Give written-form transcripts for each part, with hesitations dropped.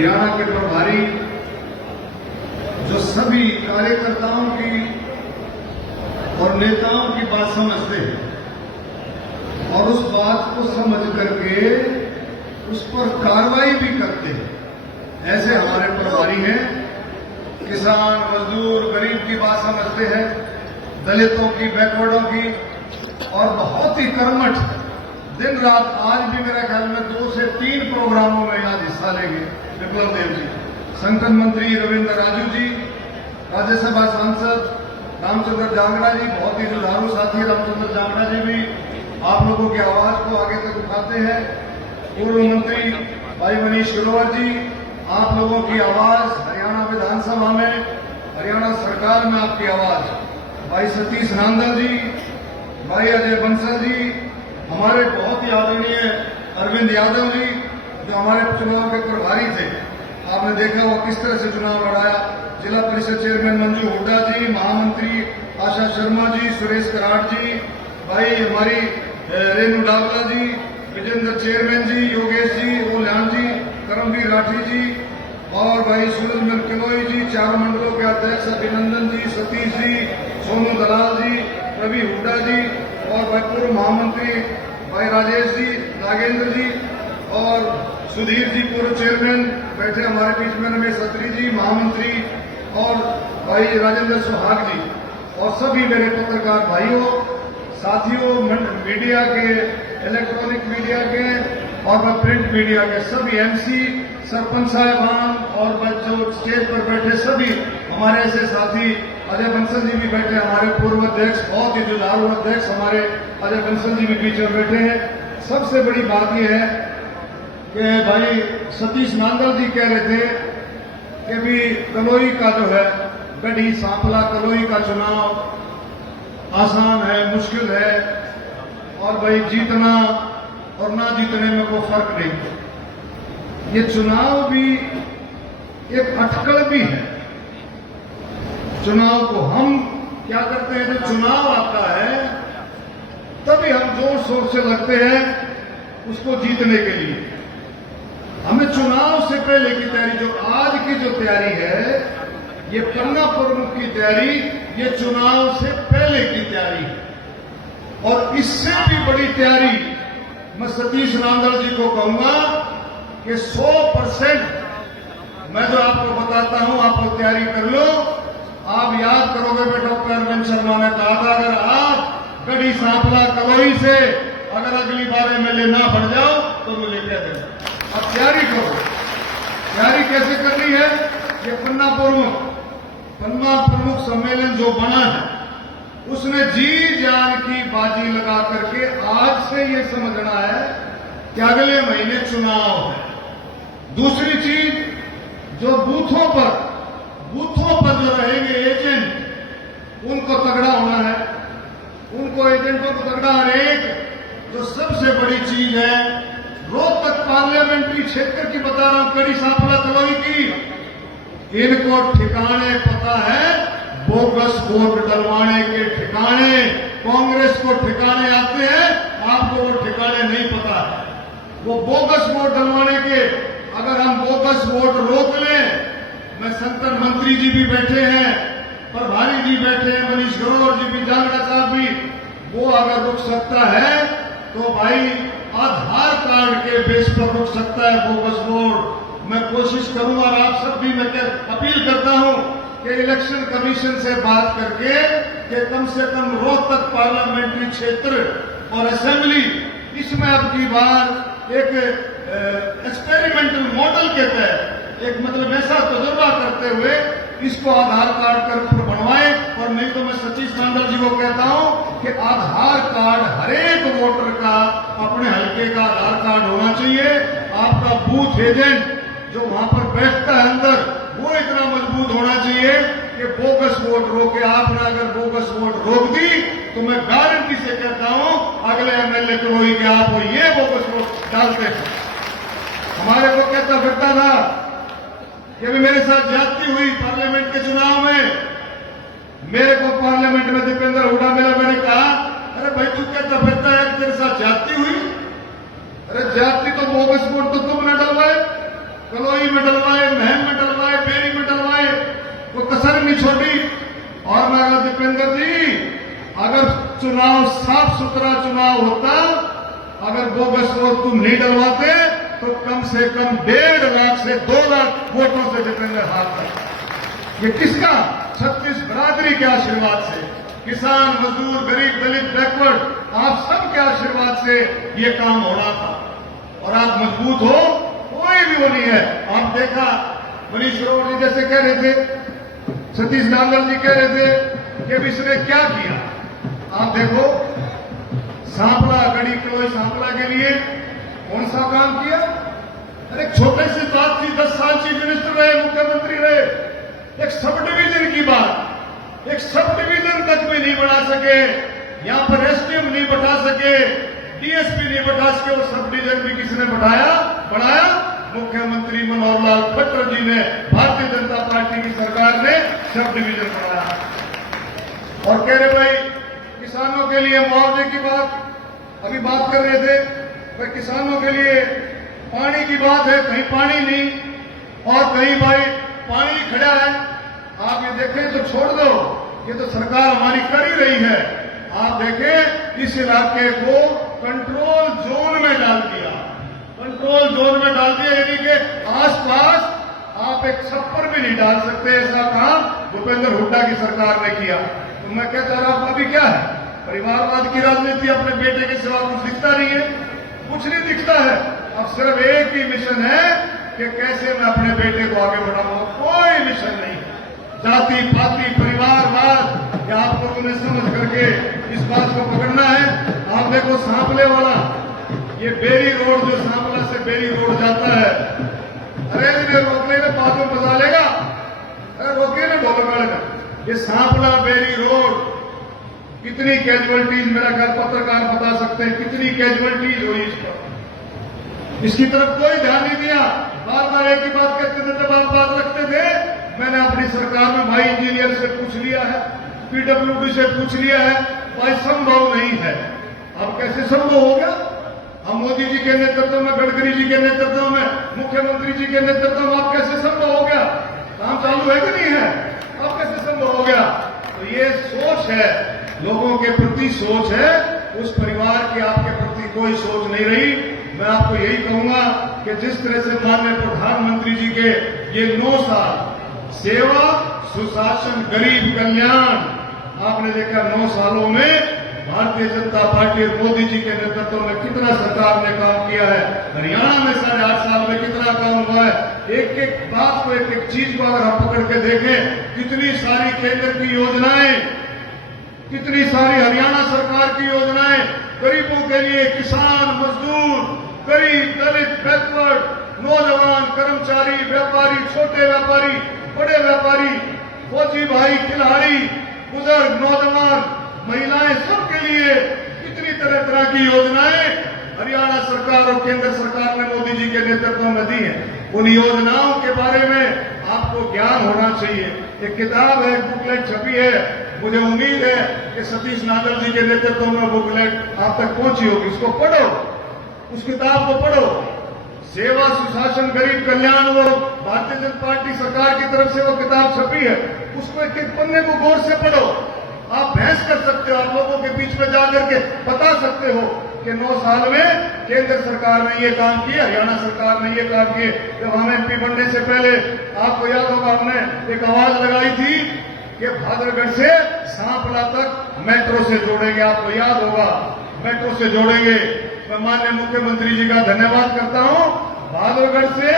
हरियाणा के प्रभारी जो सभी कार्यकर्ताओं की और नेताओं की बात समझते हैं और उस बात को समझ करके उस पर कार्रवाई भी करते हैं, ऐसे हमारे प्रभारी हैं। किसान, मजदूर, गरीब की बात समझते हैं, दलितों की, बैकवर्डों की, और बहुत ही कर्मठ दिन रात। आज भी मेरा ख्याल में 2 से 3 प्रोग्रामों में आज हिस्सा लेंगे विप्लव देव जी, संगठन मंत्री रविंद्र राजू जी, राज्यसभा सांसद रामचंद्र जांगड़ा जी, बहुत ही जुझारू साथी रामचंद्र जांगड़ा जी भी आप लोगों की आवाज को आगे तक उठाते हैं। पूर्व मंत्री भाई मनीष ग्रोवर जी, आप लोगों की आवाज हरियाणा विधानसभा में, हरियाणा सरकार में आपकी आवाज। भाई सतीश नांदल जी, भाई अजय बंसल जी, हमारे बहुत ही आदरणीय अरविंद यादव जी जो हमारे चुनाव के प्रभारी थे, आपने देखा वो किस तरह से चुनाव लड़ाया। जिला परिषद चेयरमैन मंजू हुड्डा जी, महामंत्री आशा शर्मा जी, सुरेश कराड़ जी, भाई हमारी रेणु डावला जी, विजेंद्र चेयरमैन जी, योगेश जी, ओल्यान जी, करमवीर राठी जी, और भाई सूरजमल किलोई जी, 4 मंडलों के अध्यक्ष अभिनंदन जी, सतीश जी, सोनू दलाल जी, रवि हुड्डा जी, और भाई पूर्व महामंत्री भाई राजेश जी, नागेंद्र जी, और सुधीर जी पूर्व चेयरमैन बैठे हमारे बीच में, रमेश अत्री जी महामंत्री, और भाई राजेंद्र सुहाग जी, और सभी मेरे पत्रकार भाइयों, साथियों, मीडिया के, इलेक्ट्रॉनिक मीडिया के और प्रिंट मीडिया के सभी एमसी, सरपंच साहबान, और जो स्टेज पर बैठे सभी हमारे ऐसे साथी, अजय बंसल जी भी बैठे, हमारे पूर्व अध्यक्ष, बहुत ही जुझारू अध्यक्ष हमारे अजय बंसल जी भी बीच में बैठे हैं। सबसे बड़ी बात यह है कि भाई सतीश नांदल जी कह रहे थे कि भी कलोई का जो है, गढ़ी सांपला कलोई का चुनाव आसान है, मुश्किल है, और भाई जीतना और ना जीतने में कोई फर्क नहीं। ये चुनाव भी एक अटकल भी है। चुनाव को हम क्या करते हैं, जब चुनाव आता है तभी हम जोर शोर से लगते हैं उसको जीतने के लिए। हमें चुनाव से पहले की तैयारी, जो आज की जो तैयारी है, ये पन्ना प्रमुख की तैयारी, ये चुनाव से पहले की तैयारी है। और इससे भी बड़ी तैयारी मैं सतीश नांदल जी को कहूंगा कि 100% मैं जो आपको बताता हूं, आप लोग तैयारी कर लो। आप याद करोगे मैं डॉक्टर अरविंद शर्मा ने कहा था, अगर आप गढ़ी सांपला कलोई से अगर अगली बार एमएलए ना बन जाओ तो वो लेके देना। अब तैयारी करो। तैयारी कैसे करनी है? ये पन्ना प्रमुख सम्मेलन जो बना है, उसने जी जान की बाजी लगा करके आज से ये समझना है कि अगले महीने चुनाव है। दूसरी चीज, जो बूथों पर जो रहेंगे एजेंट, उनको तगड़ा होना है, उनको एजेंटों को तगड़ा। और एक जो सबसे बड़ी चीज है, रोहतक पार्लियामेंट्री क्षेत्र की बता रहा हूं, कड़ी सांपला कलोई की, इनको ठिकाने पता है, बोगस वोट डलवाने के ठिकाने। कांग्रेस को ठिकाने आते हैं, आपको वो ठिकाने नहीं पता है। वो बोगस वोट डलवाने के, अगर हम बोगस वोट रोक लें, मैं संगठन मंत्री जी भी बैठे हैं, प्रभारी जी बैठे हैं, मनीष ग्रोवर जी भी, जांगड़ा साहब भी, वो अगर रुक सकता है तो भाई आधार कार्ड के बेस पर रुक सकता है बोगस वोट। मैं कोशिश करूंगा, और आप सब भी मैं अपील करता हूं कि इलेक्शन कमीशन से बात करके कि कम से कम रोहतक पार्लियामेंट्री क्षेत्र और असेंबली, इसमें अब की बार एक एक्सपेरिमेंटल मॉडल के तहत एक मतलब ऐसा तजुर्बा करते हुए इसको आधार कार्ड कर बनवाए। और नहीं तो मैं सतीश नांदल जी को कहता हूं कि आधार कार्ड हर एक वोटर का, अपने हल्के का आधार कार्ड होना चाहिए। आपका बूथ एजेंट जो वहां पर बैठता है अंदर, वो इतना मजबूत होना चाहिए कि बोगस वोट रोके। आपने अगर बोगस वोट रोक दी तो मैं गारंटी से कहता हूं अगले एमएलए को वही कि आप ये बोगस वोट डालते हैं। हमारे को कहता फिरता था कि भी मेरे साथ ज्यादती हुई पार्लियामेंट के चुनाव में। मेरे को पार्लियामेंट में दीपेंद्र हुड्डा मिला, मैंने कहा अरे भाई तू कहता फिरता है कि तेरे साथ ज्यादती हुई? अरे ज्यादती तो बोगस वोट तो तुमने डलवाए, कलोई में डलवाए, छोड़ी। और मेरा दीपेंद्र जी, अगर चुनाव साफ सुथरा चुनाव होता, अगर बोगस वोट तुम नहीं डलवाते तो कम से कम 1.5 लाख से 2 लाख वोटों से दीपेंद्र हारता। ये किसका? 36 बिरादरी के आशीर्वाद से, किसान, मजदूर, गरीब, दलित, बैकवर्ड, आप सब के आशीर्वाद से ये काम होना था। और आप मजबूत हो, कोई भी वो नहीं है। आप देखा मनीष ग्रोवर जी जैसे कह रहे थे, सतीश नांगल जी कह रहे थे कि अब इसने क्या किया। आप देखो, सांपला, गढ़ी किलोई सांपला के लिए कौन सा काम किया? अरे छोटे से बात थी, 10 साल चीफ मिनिस्टर रहे, मुख्यमंत्री रहे, एक सब डिवीजन की बात, एक सब डिवीजन तक भी नहीं बढ़ा सके, यहां पर एसडीएम नहीं बढ़ा सके, डीएसपी नहीं बढ़ा सके, और सब डिवीजन भी किसने बढ़ाया? मुख्यमंत्री मनोहर लाल खट्टर जी ने, भारतीय जनता पार्टी की सरकार ने सब डिवीजन बढ़ाया। और कह रहे भाई किसानों के लिए मुआवजे की बात अभी बात कर रहे थे, भाई किसानों के लिए पानी की बात है, कहीं पानी नहीं और कहीं भाई पानी खड़ा है। आप ये देखें तो छोड़ दो, ये तो सरकार हमारी कर ही रही है। आप देखें इस इलाके को कंट्रोल जोन में डाल दिया, कंट्रोल जोन में डाल दिया, यानी कि आसपास आप एक छप्पर भी नहीं डाल सकते। ऐसा काम भूपेंद्र हुड्डा की सरकार ने किया। तो मैं कहता रहा हूं, अभी क्या है? परिवारवाद की राजनीति, अपने बेटे के सिवा कुछ दिखता नहीं है, कुछ नहीं दिखता है। अब सिर्फ एक ही मिशन है कि कैसे मैं अपने बेटे को आगे बढ़ाऊंगा, कोई मिशन नहीं। जाति पाति परिवारवाद या आप लोगों ने समझ करके इस बात को पकड़ना है। आप देखो सांपले वाला, ये बेरी रोड जो सांपला से बेरी रोड जाता है, अरे इन्हें रोकने में बाद में बजा लेगा, अरे रोकिए ना ढोलकगढ़ में। ये सांपला बेरी रोड कितनी कैजुअलिटीज, मेरा ख्याल पत्रकार बता सकते हैं कितनी कैजुअलिटीज हुई इस पर। इसकी तरफ कोई ध्यान नहीं दिया। बार बार एक ही बात कहते थे, जब आप बात रखते थे, मैंने अपनी सरकार में भाई इंजीनियर से पूछ लिया है, पीडब्ल्यूडी से पूछ लिया है, भाई संभव नहीं है। अब कैसे संभव हो गया? हम मोदी जी के नेतृत्व में, गडकरी जी के नेतृत्व में, मुख्यमंत्री जी के नेतृत्व में, अब कैसे संभव हो गया? काम चालू है कि नहीं है? अब कैसे संभव हो गया? तो ये सोच है, लोगों के प्रति सोच है, उस परिवार की आपके प्रति कोई सोच नहीं रही। मैं आपको यही कहूंगा कि जिस तरह से माननीय प्रधानमंत्री जी के ये 9 साल सेवा, सुशासन, गरीब कल्याण, आपने देखा 9 सालों में भारतीय जनता पार्टी और मोदी जी के नेतृत्व में कितना सरकार ने काम किया है। हरियाणा में 8.5 साल में कितना काम हुआ है। एक एक बात को, एक एक चीज को अगर हम पकड़ के देखें, कितनी सारी केंद्र की योजनाएं, कितनी सारी हरियाणा सरकार की योजनाएं गरीबों के लिए, किसान, मजदूर, गरीब, दलित, बैकवर्ड, नौजवान, कर्मचारी, व्यापारी, छोटे व्यापारी, बड़े व्यापारी, फौजी भाई, खिलाड़ी, बुजुर्ग, नौजवान, महिलाएं, सबके लिए कितनी तरह तरह की योजनाएं हरियाणा सरकार और केंद्र सरकार ने मोदी जी के नेतृत्व में दी है। उन योजनाओं के बारे में आपको ज्ञान होना चाहिए। एक किताब है, बुकलेट छपी है, मुझे उम्मीद है कि सतीश नांगल जी के नेतृत्व में बुकलेट आप तक पहुंची होगी। उसको पढ़ो, उस किताब को पढ़ो। सेवा, सुशासन, गरीब कल्याण, वो भारतीय जनता पार्टी सरकार की तरफ से वो किताब छपी है, उसको एक एक पन्ने को गौर से पढ़ो। आप बहस कर सकते हो, आप लोगों के बीच में जाकर के बता सकते हो कि 9 साल में केंद्र सरकार ने ये काम किया, हरियाणा सरकार ने ये काम किए। जब हम एमपी बनने से पहले, आपको याद होगा, हमने एक आवाज लगाई थी कि भादरगढ़ से सांपला तक मेट्रो से जोड़ेंगे। आपको याद होगा, मेट्रो से जोड़ेंगे। मैं माननीय मुख्यमंत्री जी का धन्यवाद करता हूं। भादरगढ़ से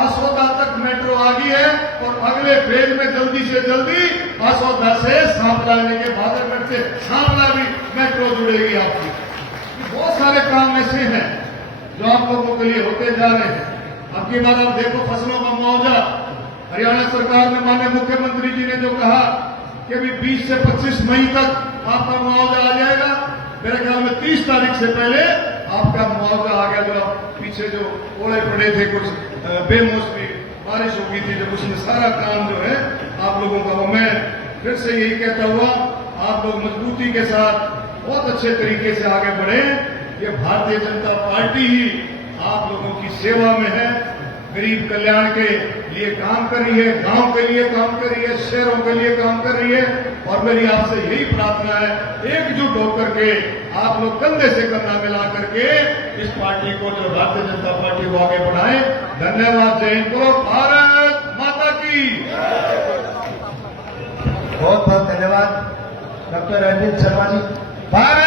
आसोदा तक मेट्रो आ गई है और अगले फेज में जल्दी से जल्दी आसोदा से सांपला लेके भादरगढ़ से सांपला भी मेट्रो जुड़ेगी आपकी। बहुत सारे काम ऐसे हैं जो आप लोगों के लिए होते जा रहे हैं। अब की बार आप देखो, फसलों का मुआवजा हरियाणा सरकार ने, माननीय मुख्यमंत्री जी ने जो कहा कि अभी 20 से 25 मई तक आपका मुआवजा आ जाएगा। मेरे ख्याल में 30 तारीख से पहले आपका मुआवजा आ गया। जो पीछे जो ओले पड़े थे, कुछ बेमौसमी बारिश हो गई थी, जब उसमें सारा काम जो है आप लोगों का, वो मैं फिर से यही कहता हुआ, आप लोग मजबूती के साथ बहुत अच्छे तरीके से आगे बढ़े। ये भारतीय जनता पार्टी ही आप लोगों की सेवा में है। गरीब कल्याण के लिए काम कर रही है, गांव के लिए काम कर रही है, शहरों के लिए काम कर रही है। और मेरी आपसे यही प्रार्थना है, एकजुट होकर के आप लोग कंधे से कंधा मिला करके इस पार्टी को, जो भारतीय जनता पार्टी को आगे बढ़ाएं। धन्यवाद। जय हिंद। भारत माता की। बहुत बहुत धन्यवाद डॉक्टर अरविंद शर्मा जी। भारत